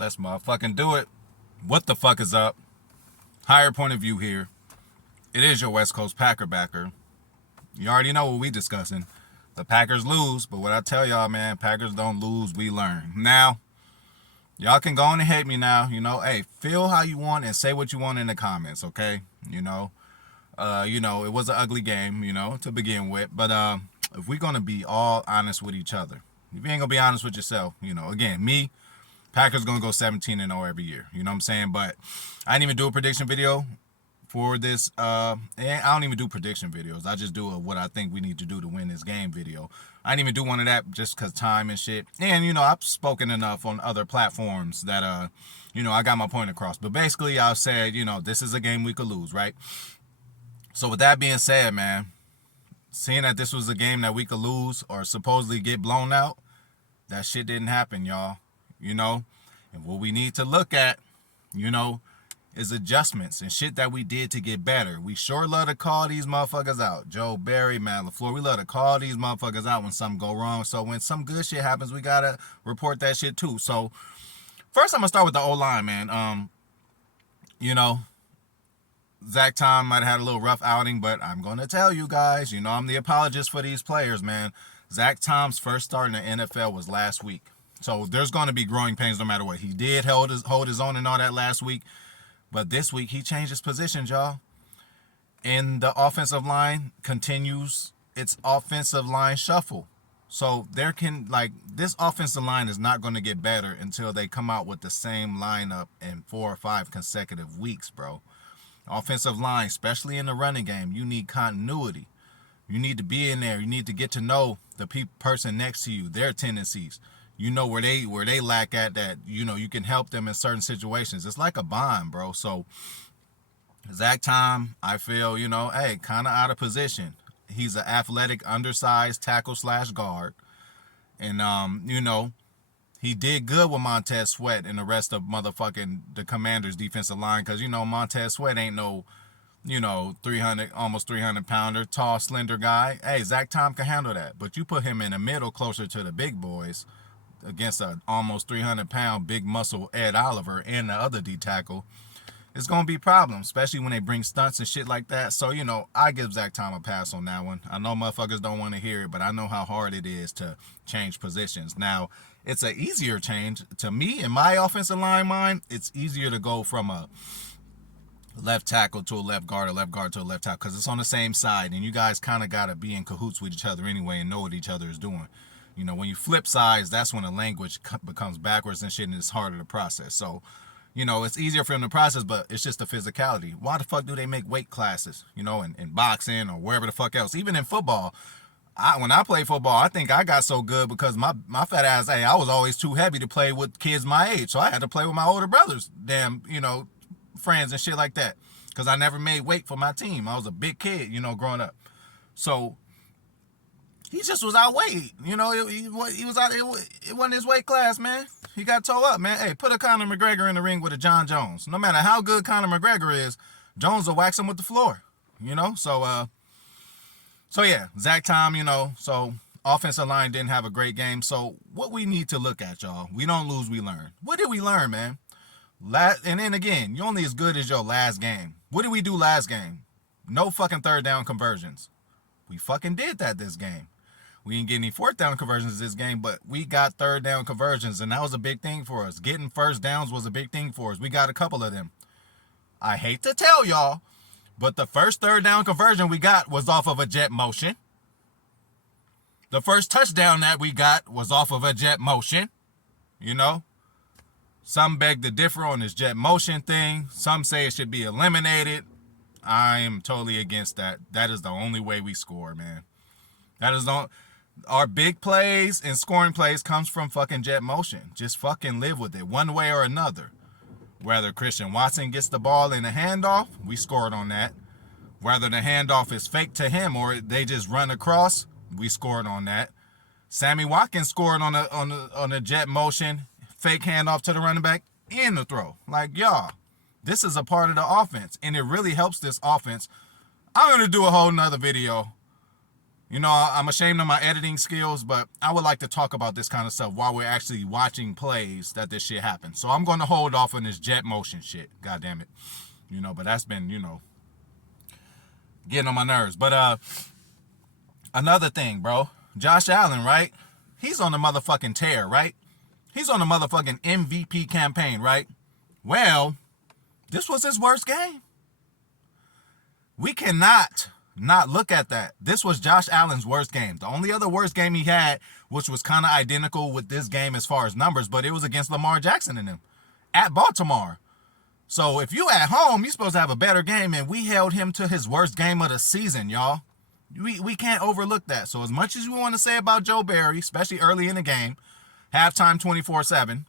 Let's motherfucking do it. What the fuck is up? Higher point of view here. It is your West Coast Packer backer. You already know what we discussing. The Packers lose, but what I tell y'all, man, Packers don't lose, we learn. Now, y'all can go on and hate me now. Hey, feel how you want and say what you want in the comments, okay? It was an ugly game, to begin with. But if we're gonna be all honest with each other, if you ain't gonna be honest with yourself, again, me, Packers gonna go 17-0 every year. You know what I'm saying? But I didn't even do a prediction video for this. And I don't even do prediction videos. I just do what I think we need to do to win this game video. I didn't even do one of that just because time and shit. And, I've spoken enough on other platforms that, I got my point across. But basically, I said, this is a game we could lose, right? So with that being said, man, seeing that this was a game that we could lose or supposedly get blown out, that shit didn't happen, y'all. And what we need to look at, is adjustments and shit that we did to get better. We sure love to call these motherfuckers out. Joe Barry, Matt LaFleur, we love to call these motherfuckers out when something go wrong. So when some good shit happens, we gotta report that shit too. So first I'm gonna start with the O-line, man. Zach Tom might have had a little rough outing, but I'm gonna tell you guys, I'm the apologist for these players, man. Zach Tom's first start in the NFL was last week. So there's going to be growing pains no matter what. He did hold his own and all that last week. But this week, he changed his positions, y'all. And the offensive line continues its offensive line shuffle. So this offensive line is not going to get better until they come out with the same lineup in 4 or 5 consecutive weeks, bro. Offensive line, especially in the running game, you need continuity. You need to be in there. You need to get to know the person next to you, their tendencies. Where they lack at that, you can help them in certain situations. It's like a bond, bro. So Zach Tom, I feel, kind of out of position. He's an athletic, undersized tackle / guard. And, he did good with Montez Sweat and the rest of the Commanders' defensive line. Because, Montez Sweat ain't no, 300, almost 300 pounder, tall, slender guy. Hey, Zach Tom can handle that. But you put him in the middle closer to the big boys against a almost 300-pound big muscle Ed Oliver and the other D tackle, it's going to be problems, especially when they bring stunts and shit like that. So, I give Zach Tom a pass on that one. I know motherfuckers don't want to hear it, but I know how hard it is to change positions. Now, it's an easier change. To me, in my offensive line mind, it's easier to go from a left tackle to a left guard, or left guard to a left tackle, because it's on the same side, and you guys kind of got to be in cahoots with each other anyway and know what each other is doing. When you flip sides, that's when the language becomes backwards and shit, and it's harder to process. So, it's easier for them to process, but it's just the physicality. Why the fuck do they make weight classes, in boxing or wherever the fuck else? Even in football, when I played football, I think I got so good because my fat ass, hey, I was always too heavy to play with kids my age. So I had to play with my older brothers, damn, friends and shit like that. Because I never made weight for my team. I was a big kid, growing up. So he just was outweighed. He was out. It wasn't his weight class, man. He got towed up, man. Hey, put a Conor McGregor in the ring with a John Jones. No matter how good Conor McGregor is, Jones will wax him with the floor. So yeah, Zach Tom, so offensive line didn't have a great game. So what we need to look at, y'all, we don't lose, we learn. What did we learn, man? And then again, you're only as good as your last game. What did we do last game? No fucking third down conversions. We fucking did that this game. We didn't get any fourth down conversions this game, but we got third down conversions, and that was a big thing for us. Getting first downs was a big thing for us. We got a couple of them. I hate to tell y'all, but the first third down conversion we got was off of a jet motion. The first touchdown that we got was off of a jet motion. Some beg to differ on this jet motion thing. Some say it should be eliminated. I am totally against that. That is the only way we score, man. That is our big plays and scoring plays comes from fucking jet motion. Just fucking live with it one way or another. Whether Christian Watson gets the ball in a handoff, we scored on that. Whether the handoff is fake to him or they just run across, we scored on that. Sammy Watkins scored on a jet motion, fake handoff to the running back in the throw. Like, y'all, this is a part of the offense, and it really helps this offense. I'm going to do a whole nother video You know, I'm ashamed of my editing skills, but I would like to talk about this kind of stuff while we're actually watching plays that this shit happens. So I'm going to hold off on this jet motion shit. God damn it. You know, but that's been, getting on my nerves. But another thing, bro. Josh Allen, right? He's on the motherfucking tear, right? He's on the motherfucking MVP campaign, right? Well, this was his worst game. We cannot not look at that. This was Josh Allen's worst game. The only other worst game he had, which was kind of identical with this game as far as numbers, but it was against Lamar Jackson and them at Baltimore. So if you at home, you're supposed to have a better game, and we held him to his worst game of the season, y'all. We can't overlook that. So as much as we want to say about Joe Barry, especially early in the game, halftime 24-7,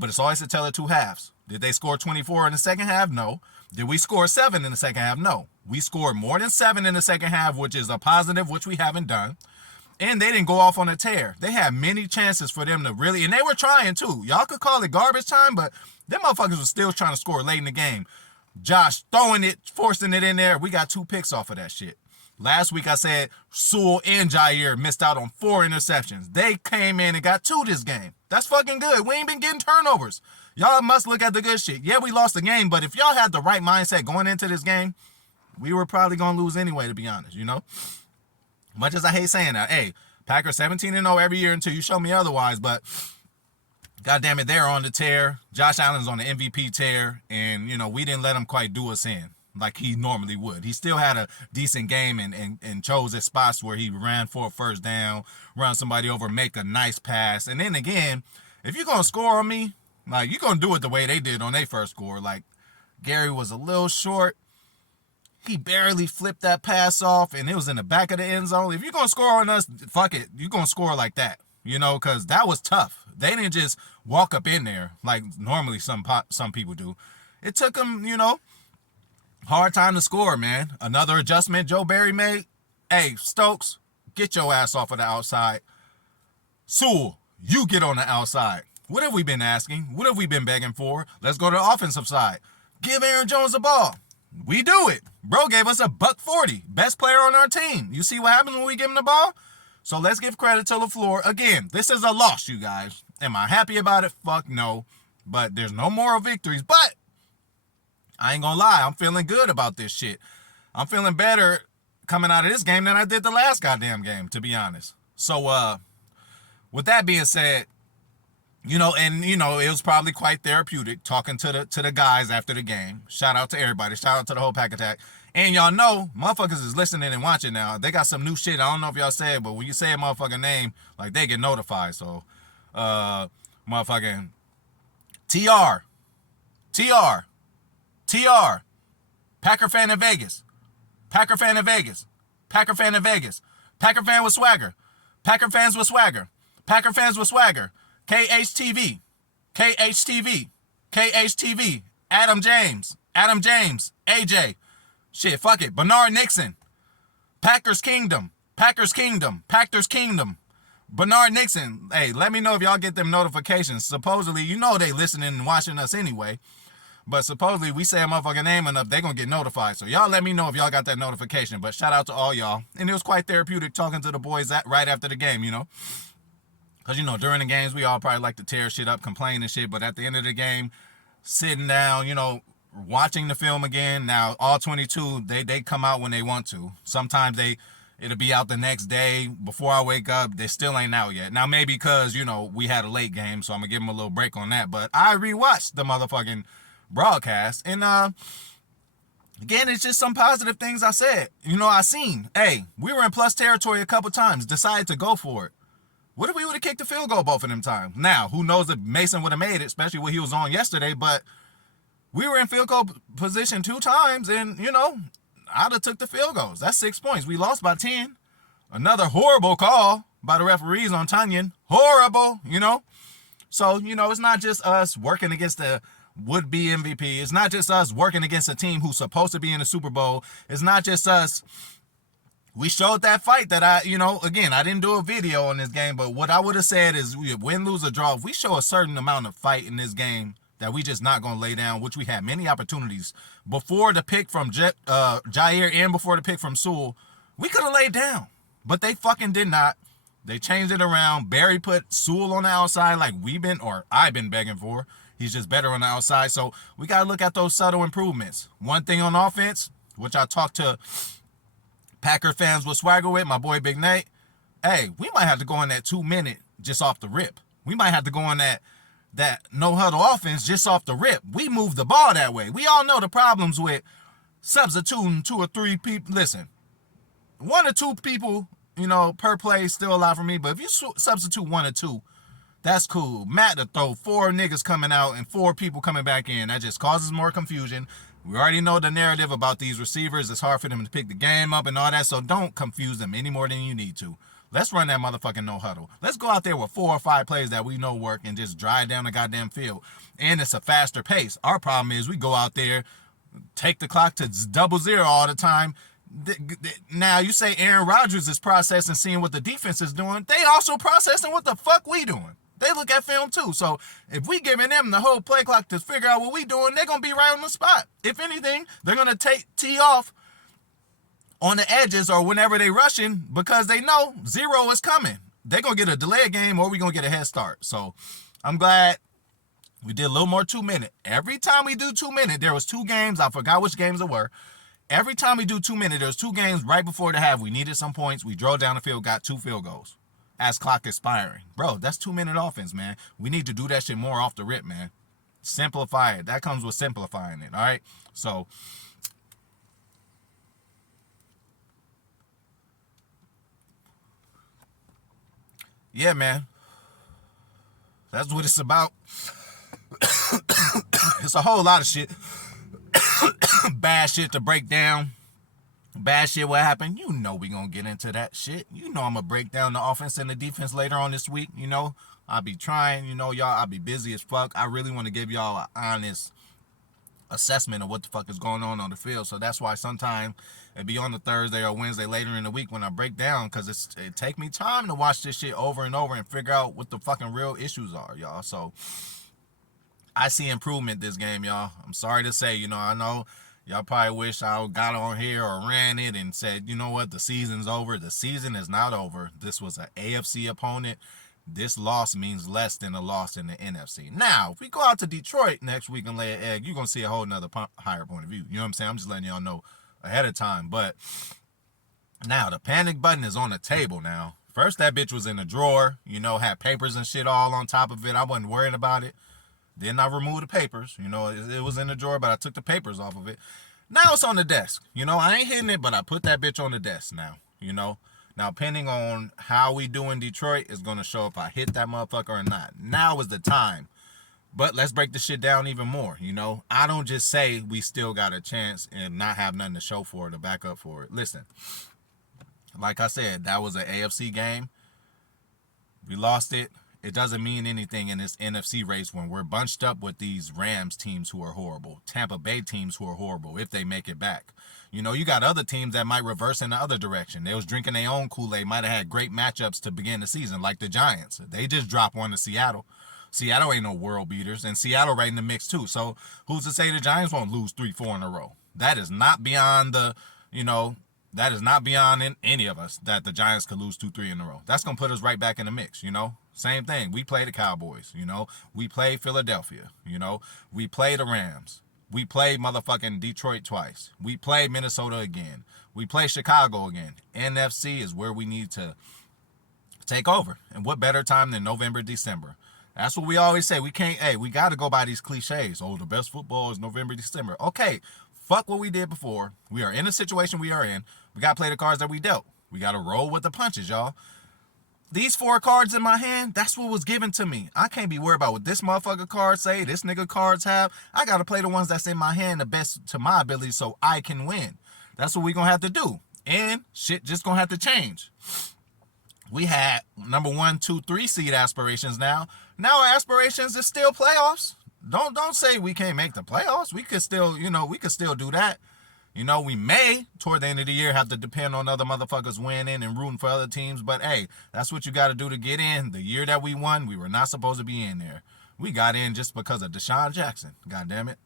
but it's always a tale of two halves. Did they score 24 in the second half? No. Did we score 7 in the second half? No. We scored more than 7 in the second half, which is a positive, which we haven't done. And they didn't go off on a tear. They had many chances for them to really, and they were trying too. Y'all could call it garbage time, but them motherfuckers were still trying to score late in the game. Josh throwing it, forcing it in there. We got 2 picks off of that shit. Last week I said Sewell and Jair missed out on 4 interceptions. They came in and got 2 this game. That's fucking good. We ain't been getting turnovers. Y'all must look at the good shit. Yeah, we lost the game, but if y'all had the right mindset going into this game, we were probably going to lose anyway, to be honest, Much as I hate saying that. Hey, Packers 17-0 every year until you show me otherwise, but God damn it, they're on the tear. Josh Allen's on the MVP tear, and, we didn't let him quite do us in like he normally would. He still had a decent game and chose his spots where he ran for a first down, run somebody over, make a nice pass. And then again, if you're going to score on me, like, you're going to do it the way they did on their first score. Like, Gary was a little short. He barely flipped that pass off, and it was in the back of the end zone. If you're going to score on us, fuck it. You're going to score like that, because that was tough. They didn't just walk up in there like normally some people do. It took them, hard time to score, man. Another adjustment Joe Barry made. Hey, Stokes, get your ass off of the outside. Sewell, you get on the outside. What have we been asking? What have we been begging for? Let's go to the offensive side. Give Aaron Jones the ball. We do it. Bro gave us a $140. Best player on our team. You see what happens when we give him the ball? So let's give credit to LaFleur. Again, this is a loss, you guys. Am I happy about it? Fuck no. But there's no moral victories. But I ain't gonna lie. I'm feeling good about this shit. I'm feeling better coming out of this game than I did the last goddamn game, to be honest. So, with that being said, it was probably quite therapeutic talking to the guys after the game. Shout out to everybody. Shout out to the whole Pack Attack. And y'all know, motherfuckers is listening and watching now. They got some new shit. I don't know if y'all say it, but when you say a motherfucking name, like, they get notified. So, motherfucking TR, Packer fan in Vegas, Packer fan in Vegas, Packer fan in Vegas, Packer fan with swagger, Packer fans with swagger, Packer fans with swagger, KHTV, Adam James, AJ, shit, fuck it, Bernard Nixon, Packers Kingdom, Bernard Nixon. Hey, let me know if y'all get them notifications. Supposedly, they listening and watching us anyway. But supposedly, we say a motherfucking name enough, they gonna get notified. So y'all let me know if y'all got that notification. But shout out to all y'all. And it was quite therapeutic talking to the boys right after the game, Because, during the games, we all probably like to tear shit up, complain and shit. But at the end of the game, sitting down, watching the film again. Now, all 22, they come out when they want to. Sometimes it'll be out the next day. Before I wake up, they still ain't out yet. Now, maybe because, we had a late game, so I'm going to give them a little break on that. But I rewatched the motherfucking broadcast. And, again, it's just some positive things I said. I seen, hey, we were in plus territory a couple times, decided to go for it. What if we would have kicked the field goal both of them times? Now, who knows if Mason would have made it, especially when he was on yesterday, but we were in field goal position 2 times, and, I'd have took the field goals. That's 6 points. We lost by 10. Another horrible call by the referees on Tunyon. Horrible, So, it's not just us working against the would-be MVP. It's not just us working against a team who's supposed to be in the Super Bowl. It's not just us. We showed that fight that again, I didn't do a video on this game, but what I would have said is we win, lose, or draw. If we show a certain amount of fight in this game that we just not going to lay down, which we had many opportunities before the pick from Jair and before the pick from Sewell, we could have laid down. But they fucking did not. They changed it around. Barry put Sewell on the outside like I've been begging for. He's just better on the outside. So we got to look at those subtle improvements. One thing on offense, which I talked to Packer fans with swagger with, my boy Big Nate. Hey, we might have to go in that 2 minute just off the rip. We might have to go in that no huddle offense just off the rip. We move the ball that way. We all know the problems with substituting 2 or 3 people. Listen, 1 or 2 people, per play is still a lot for me. But if you substitute 1 or 2, that's cool. Matt to throw 4 niggas coming out and 4 people coming back in. That just causes more confusion. We already know the narrative about these receivers. It's hard for them to pick the game up and all that. So don't confuse them any more than you need to. Let's run that motherfucking no huddle. Let's go out there with 4 or 5 plays that we know work and just drive down the goddamn field. And it's a faster pace. Our problem is we go out there, take the clock to 0-0 all the time. Now you say Aaron Rodgers is processing, seeing what the defense is doing. They also processing what the fuck we doing. They look at film too. So if we giving them the whole play clock to figure out what we doing, they're going to be right on the spot. If anything, they're going to tee off on the edges or whenever they rushing because they know 0 is coming. They're going to get a delayed game or we're going to get a head start. So I'm glad we did a little more 2 minute. Every time we do 2 minute, there was 2 games. I forgot which games it were. Every time we do 2 minute, there's 2 games right before the half. We needed some points. We drove down the field, got 2 field goals as clock expiring. Bro, that's 2 minute offense, man. We need to do that shit more off the rip, man. Simplify it. That comes with simplifying it, all right? So yeah, man. That's what it's about. It's a whole lot of shit. Bad shit to break down. Bad shit what happened. You know we gonna get into that shit. You know I'm gonna break down the offense and the defense later on this week. I'll be trying. Y'all, I'll be busy as fuck. I really want to give y'all an honest assessment of what the fuck is going on the field. So that's why sometimes it be on the Thursday or Wednesday later in the week when I break down, because it take me time to watch this shit over and over and figure out what the fucking real issues are, y'all. So I see improvement this game, y'all. I'm sorry to say, I know y'all probably wish I got on here or ran it and said, you know what, the season's over. The season is not over. This was an AFC opponent. This loss means less than a loss in the NFC. Now, if we go out to Detroit next week and lay an egg, you're going to see a whole nother higher point of view. You know what I'm saying? I'm just letting y'all know ahead of time. But now, the panic button is on the table now. First, that bitch was in the drawer, had papers and shit all on top of it. I wasn't worried about it. Then I removed the papers. It was in the drawer, but I took the papers off of it. Now it's on the desk. I ain't hitting it, but I put that bitch on the desk now, Now, depending on how we do in Detroit is going to show if I hit that motherfucker or not. Now is the time. But let's break the shit down even more, I don't just say we still got a chance and not have nothing to show for it or back up for it. Listen, like I said, that was an AFC game. We lost it. It doesn't mean anything in this NFC race when we're bunched up with these Rams teams who are horrible, Tampa Bay teams who are horrible if they make it back. You got other teams that might reverse in the other direction. They was drinking their own Kool-Aid, might have had great matchups to begin the season, like the Giants. They just dropped one to Seattle. Seattle ain't no world beaters, and Seattle right in the mix too. So who's to say the Giants won't lose 3-4 in a row? That is not beyond that is not beyond in any of us that the Giants could lose 2-3 in a row. That's going to put us right back in the mix, Same thing. We play the Cowboys, We play Philadelphia, We play the Rams. We play motherfucking Detroit twice. We play Minnesota again. We play Chicago again. NFC is where we need to take over. And what better time than November, December? That's what we always say. We got to go by these cliches. Oh, the best football is November, December. Okay, fuck what we did before. We are in the situation we are in. We got to play the cards that we dealt. We got to roll with the punches, y'all. These 4 cards in my hand, that's what was given to me. I can't be worried about what this motherfucker cards say, this nigga cards have. I got to play the ones that's in my hand the best to my ability so I can win. That's what we going to have to do. And shit just going to have to change. We had number 1, 2, 3 seed aspirations now. Now our aspirations is still playoffs. Don't say we can't make the playoffs. We could still, we could still do that. We may, toward the end of the year, have to depend on other motherfuckers winning and rooting for other teams. But, hey, that's what you got to do to get in. The year that we won, we were not supposed to be in there. We got in just because of Deshaun Jackson. God damn it,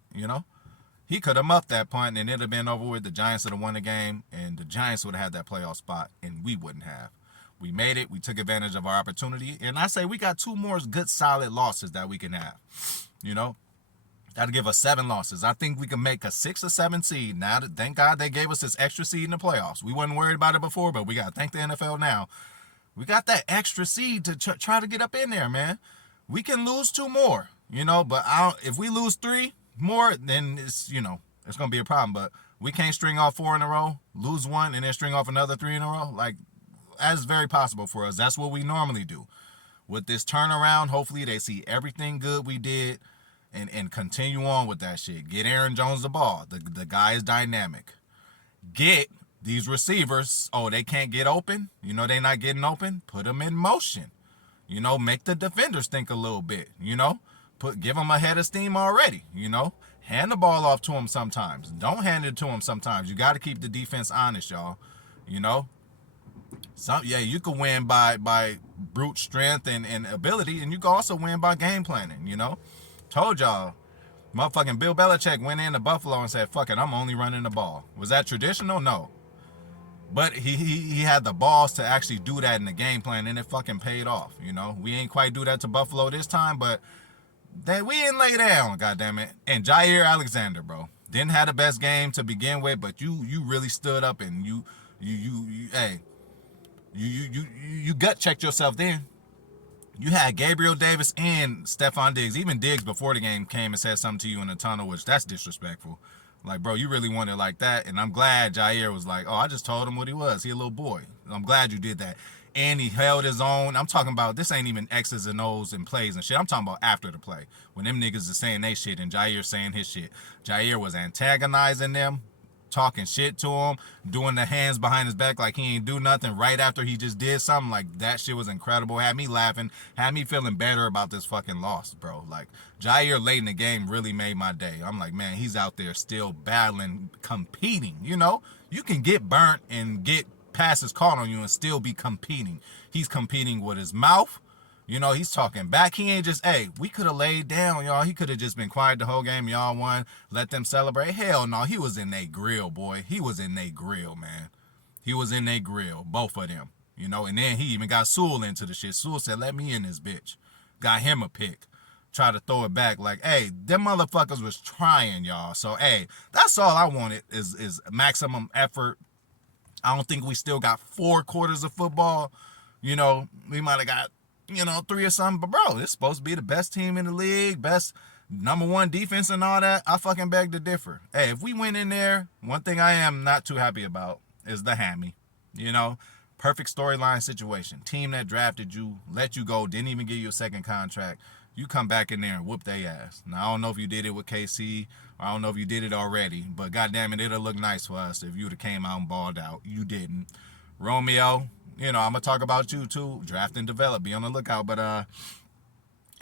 He could have muffed that punt, and it'd have been over with. The Giants would have won the game, and the Giants would have had that playoff spot, and we wouldn't have. We made it. We took advantage of our opportunity, and I say we got 2 more good, solid losses that we can have. You know, that'll give us 7 losses. I think we can make a 6 or 7 seed. Now, thank God they gave us this extra seed in the playoffs. We wasn't worried about it before, but we got to thank the NFL now. We got that extra seed to try to get up in there, man. We can lose 2 more, but if we lose 3 more, then it's going to be a problem. But we can't string off 4 in a row, lose 1, and then string off another 3 in a row. Like, that's very possible for us. That's what we normally do. With this turnaround, hopefully they see everything good we did and continue on with that shit. Get Aaron Jones the ball. The guy is dynamic. Get these receivers. Oh, they can't get open? They not getting open? Put them in motion. Make the defenders think a little bit. Give them a head of steam already. Hand the ball off to them sometimes. Don't hand it to them sometimes. You got to keep the defense honest, y'all. You can win by brute strength and ability, and you can also win by game planning, Told y'all, motherfucking Bill Belichick went into Buffalo and said, fuck it, I'm only running the ball. Was that traditional? No. But he had the balls to actually do that in the game plan, and it fucking paid off, We ain't quite do that to Buffalo this time, but we didn't lay down, goddammit. And Jair Alexander, bro, didn't have the best game to begin with, but you really stood up and you gut checked yourself then. You had Gabriel Davis and Stephon Diggs. Even Diggs before the game came and said something to you in the tunnel, which that's disrespectful. Like, bro, you really wanted like that. And I'm glad Jair was like, oh, I just told him what he was. He a little boy. I'm glad you did that. And he held his own. I'm talking about, this ain't even X's and O's and plays and shit. I'm talking about after the play. When them niggas is saying they shit and Jair saying his shit. Jair was antagonizing them, talking shit to him, doing the hands behind his back like he ain't do nothing right after he just did something. Like, that shit was incredible. Had me laughing, had me feeling better about this fucking loss, bro. Like, Jair late in the game really made my day. I'm like, man, he's out there still battling, competing, You can get burnt and get passes caught on you and still be competing. He's competing with his mouth. He's talking back. He ain't just, hey, we could have laid down, y'all. He could have just been quiet the whole game. Y'all won. Let them celebrate. Hell no. He was in their grill, boy. He was in their grill, man. He was in their grill. Both of them. And then he even got Sewell into the shit. Sewell said, let me in this bitch. Got him a pick. Try to throw it back. Like, hey, them motherfuckers was trying, y'all. So, hey, that's all I wanted is maximum effort. I don't think we still got 4 quarters of football. We might have got 3 or something. But, bro, it's supposed to be the best team in the league, best number 1 defense and all that. I fucking beg to differ. Hey, if we went in there, one thing I am not too happy about is the hammy. Perfect storyline situation. Team that drafted you, let you go, didn't even give you a second contract. You come back in there and whoop their ass. Now, I don't know if you did it with KC, or I don't know if you did it already, but goddamn it, it'll look nice for us if you would have came out and balled out. You didn't. Romeo, I'm going to talk about you too. Draft and develop. Be on the lookout. But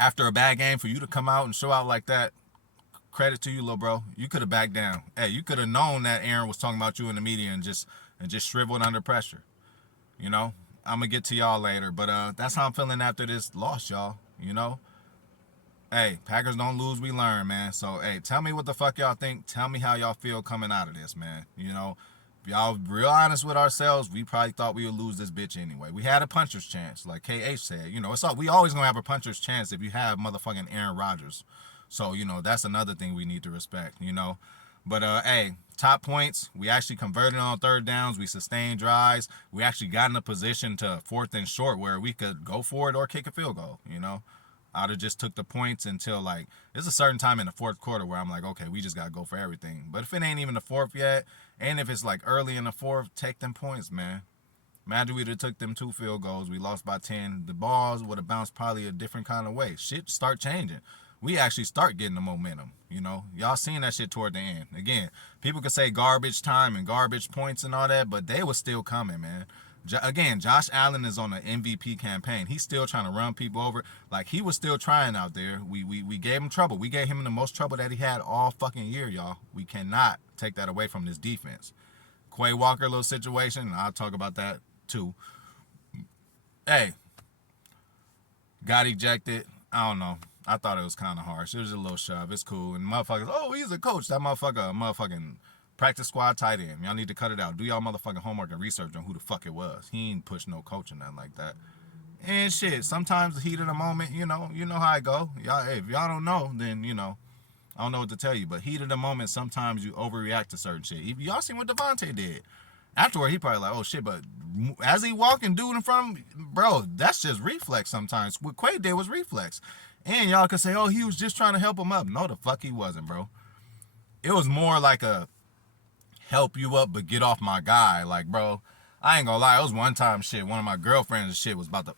after a bad game, for you to come out and show out like that, credit to you, little bro. You could have backed down. Hey, you could have known that Aaron was talking about you in the media and just shriveled under pressure. I'm going to get to y'all later. But that's how I'm feeling after this loss, y'all. Hey, Packers don't lose, we learn, man. So, hey, tell me what the fuck y'all think. Tell me how y'all feel coming out of this, man. If y'all real honest with ourselves, we probably thought we would lose this bitch anyway. We had a puncher's chance, like KH said. It's all, we always gonna have a puncher's chance if you have motherfucking Aaron Rodgers. So, that's another thing we need to respect, But, hey, top points. We actually converted on 3rd downs. We sustained drives. We actually got in a position to 4th and short where we could go for it or kick a field goal, I'd have just took the points until, like, there's a certain time in the 4th quarter where I'm like, okay, we just got to go for everything. But if it ain't even the 4th yet, and if it's, like, early in the 4th, take them points, man. Imagine we'd have took them 2 field goals. We lost by 10. The balls would have bounced probably a different kind of way. Shit start changing. We actually start getting the momentum, Y'all seen that shit toward the end. Again, people could say garbage time and garbage points and all that, but they was still coming, man. Again, Josh Allen is on an MVP campaign. He's still trying to run people over. Like, he was still trying out there. We gave him trouble. We gave him the most trouble that he had all fucking year, y'all. We cannot take that away from this defense. Quay Walker little situation, I'll talk about that too. Hey, got ejected. I don't know. I thought it was kind of harsh. It was a little shove. It's cool. And motherfuckers, oh, he's a coach. That motherfucking practice squad tight end. Y'all need to cut it out. Do y'all motherfucking homework and research on who the fuck it was. He ain't push no coach or nothing like that. And shit, sometimes the heat of the moment, you know how it go. Y'all, if y'all don't know, then, I don't know what to tell you. But heat of the moment, sometimes you overreact to certain shit. Y'all seen what Davante did. Afterward, he probably like, oh shit, but as he walking, dude in front of him, bro, that's just reflex sometimes. What Quay did was reflex. And y'all could say, oh, he was just trying to help him up. No, the fuck he wasn't, bro. It was more like a help you up, but get off my guy. Like, bro, I ain't gonna lie. It was one time shit. One of my girlfriends and shit was about to,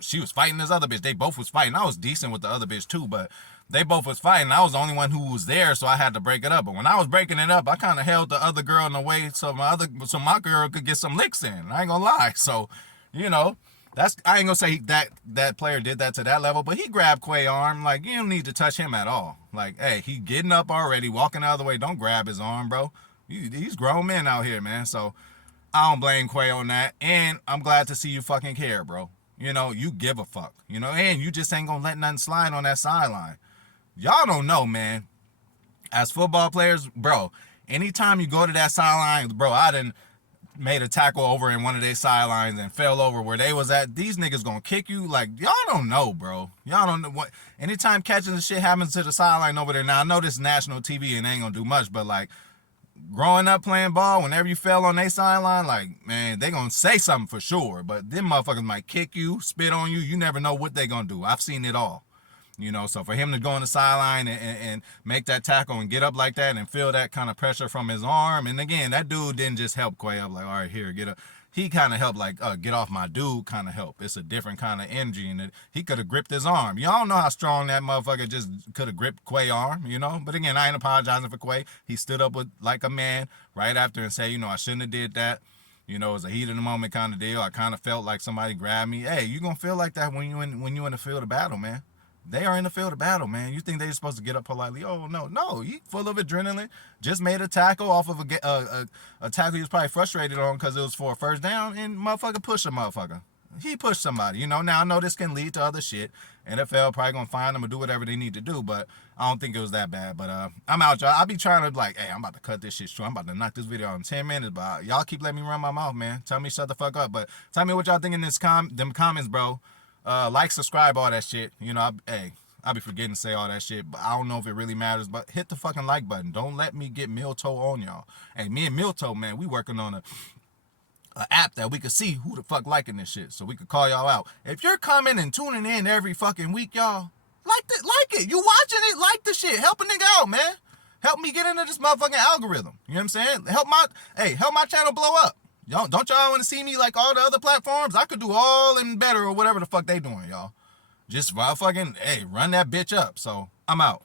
she was fighting this other bitch. They both was fighting. I was decent with the other bitch too, but they both was fighting. I was the only one who was there, so I had to break it up. But when I was breaking it up, I kind of held the other girl in the way so my girl could get some licks in. I ain't gonna lie. So, I ain't gonna say that player did that to that level, but he grabbed Quay's arm. Like, you don't need to touch him at all. Like, hey, he getting up already, walking the other way. Don't grab his arm, bro. He's grown men out here, man. So I don't blame Quay on that. And I'm glad to see you fucking care, bro. You give a fuck. And you just ain't gonna let nothing slide on that sideline. Y'all don't know, man. As football players, bro, anytime you go to that sideline, bro, I done made a tackle over in one of their sidelines and fell over where they was at. These niggas gonna kick you. Like, y'all don't know, bro. Y'all don't know what. Anytime catching the shit happens to the sideline over there. Now, I know this is national TV and ain't gonna do much, but like, growing up playing ball, whenever you fell on their sideline, like, man, they gonna say something for sure. But them motherfuckers might kick you, spit on you. You never know what they gonna do. I've seen it all. So for him to go on the sideline and make that tackle and get up like that and feel that kind of pressure from his arm. And again, that dude didn't just help Quay up like, all right, here, get up. He kind of helped like, get off my dude kind of help. It's a different kind of energy. And he could have gripped his arm. Y'all know how strong that motherfucker just could have gripped Quay's arm, But again, I ain't apologizing for Quay. He stood up with like a man right after and said, I shouldn't have did that. It was a heat of the moment kind of deal. I kind of felt like somebody grabbed me. Hey, you going to feel like that when you in the field of battle, man. They are in the field of battle, man. You think they're supposed to get up politely? Oh, no. You full of adrenaline. Just made a tackle off of a tackle he was probably frustrated on because it was for a first down, and motherfucker pushed a motherfucker. He pushed somebody. Now I know this can lead to other shit. NFL probably going to find them or do whatever they need to do, but I don't think it was that bad. But I'm out, y'all. I be trying to like, hey, I'm about to cut this shit short. I'm about to knock this video out in 10 minutes, but y'all keep letting me run my mouth, man. Tell me shut the fuck up. But tell me what y'all think in them comments, bro. Like, subscribe, all that shit. I be forgetting to say all that shit, but I don't know if it really matters. But hit the fucking like button. Don't let me get Milto on y'all. Hey, me and Milto, man, we working on a app that we could see who the fuck liking this shit, so we could call y'all out. If you're coming and tuning in every fucking week, y'all, like it. You watching it, like the shit. Help a nigga out, man. Help me get into this motherfucking algorithm. You know what I'm saying? Help my channel blow up. Don't y'all want to see me like all the other platforms? I could do all and better or whatever the fuck they doing, y'all. Just fucking, hey, run that bitch up. So I'm out.